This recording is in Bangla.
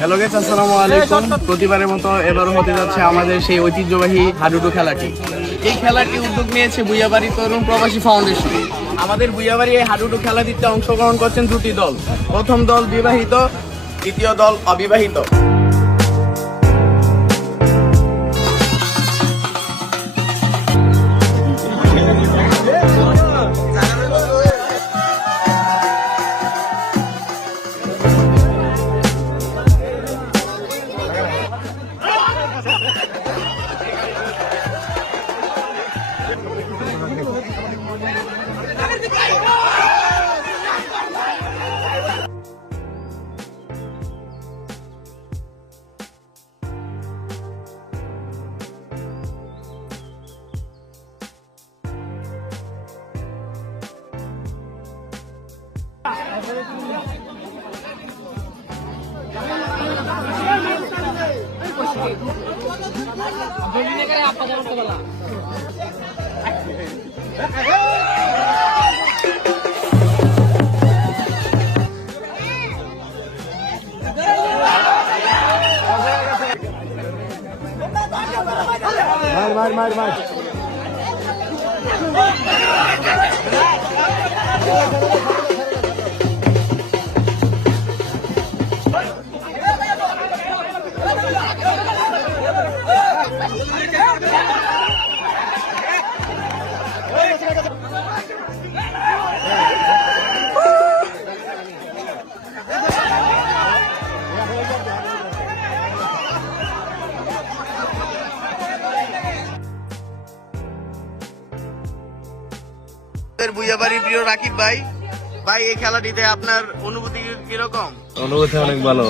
হ্যালো গাইস, আসসালামু আলাইকুম। প্রতিবারের মতো এবারও হতে যাচ্ছে আমাদের সেই ঐতিহ্যবাহী হাডুডু খেলাটি। এই খেলাটি উদ্যোগ নিয়েছে ভুইয়াবাড়ি তরুণ প্রবাসী ফাউন্ডেশন। আমাদের ভুইয়াবাড়ি এই হাডুডু খেলাটিতে অংশগ্রহণ করছেন দুটি দল। প্রথম দল বিবাহিত, দ্বিতীয় দল অবিবাহিত। মার ভুইয়াবাড়ির প্রিয় রাকিব ভাই, এই খেলাটিতে আপনার অনুভূতি কিরকম? অনুভূতি অনেক ভালো।